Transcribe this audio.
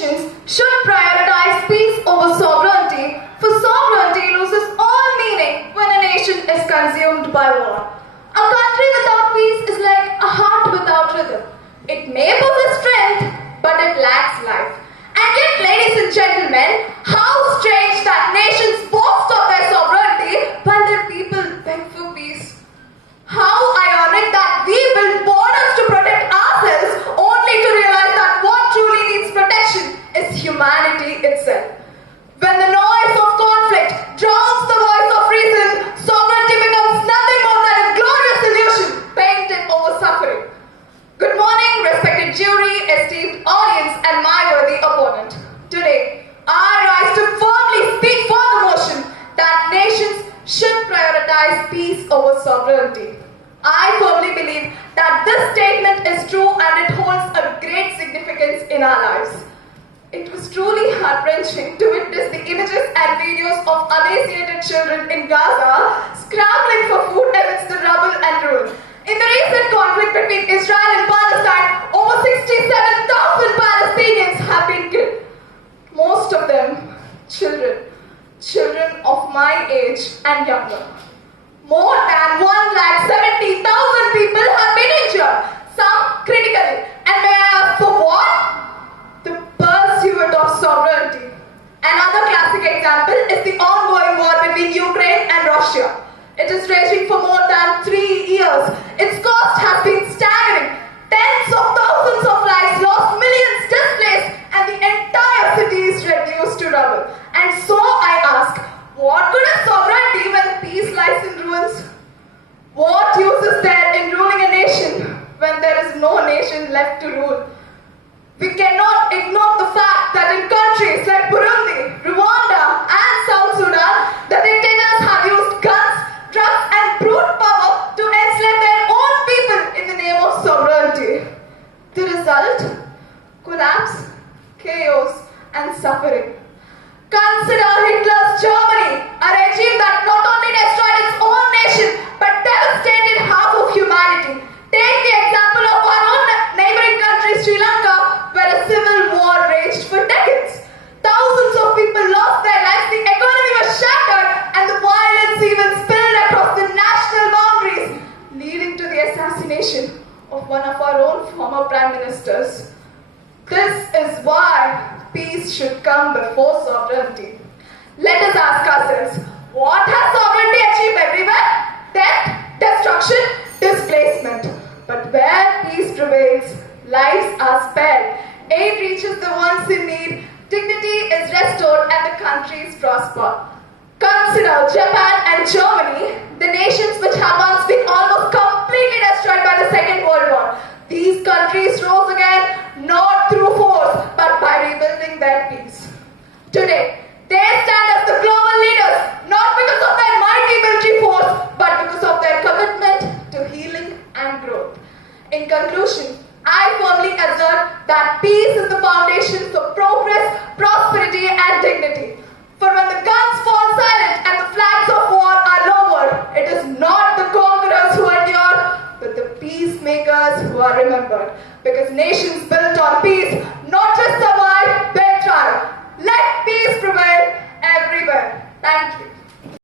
nations should prioritize peace over sovereignty, for sovereignty loses all meaning when a nation is consumed by war. A country without peace is like a heart without rhythm. It may possess strength, but it lacks life. And yet, ladies and gentlemen, how strange that nations boast of their sovereignty while their people beg for peace. How ironic that we build borders to protect ourselves only to realize that what truly needs protection is humanity itself. When the noise of conflict drowns the voice of reason, sovereignty becomes nothing more than a glorious illusion painted over suffering. Good morning, respected jury, esteemed audience, and my worthy opponent. Today, I rise to firmly speak for the motion that nations should prioritize peace over sovereignty. I firmly believe that this statement is true and it holds a great significance in our lives. It was truly heart-wrenching to witness the images and videos of emaciated children in Gaza scrambling for food amidst the rubble and ruin. In the recent conflict between Israel and Palestine, over 67,000 Palestinians have been killed. Most of them children of my age and younger. More than 170,000 people have been injured, some critically. And may I ask for what? The pursuit of sovereignty. Another classic example is the ongoing war between Ukraine and Russia. It is raging for more than 3 years. Its cost has been staggering. Tens of thousands of lives lost, millions displaced, and the entire city is reduced to rubble. And so I ask, what good is sovereignty when peace lies in ruins? What use is there in ruling a nation when there is no nation left to rule? We cannot ignore the fact that in countries like Burundi, Rwanda, and South Sudan, the dictators have used guns, drugs, and brute power to enslave their own people in the name of sovereignty. The result? Collapse, chaos, and suffering. Consider Hitler's Germany, a regime that not only destroyed its own nation, but devastated half of humanity. Take the example of our own neighboring country, Sri Lanka, where a civil war raged for decades. Thousands of people lost their lives, the economy was shattered, and the violence even spilled across the national boundaries, leading to the assassination of one of our own former prime ministers. This is why peace should come before sovereignty. Let us ask ourselves, what has sovereignty achieved everywhere? Death, destruction, displacement. But where peace prevails, lives are spared, aid reaches the ones in need, dignity is restored, and the countries prosper. Consider Japan and Germany, the nations which have once been almost completely destroyed by the Second World War. These countries rose again, not through force, but by rebuilding their peace. Today, they stand as the global leaders, not because of their mighty military force, but because of their commitment to healing and growth. In conclusion, I firmly assert that peace is the foundation for progress, prosperity, and dignity. For when the guns fall silent and the flags of war are lowered, it is not the conquerors who endure, but the peacemakers who are remembered. Because nations built on peace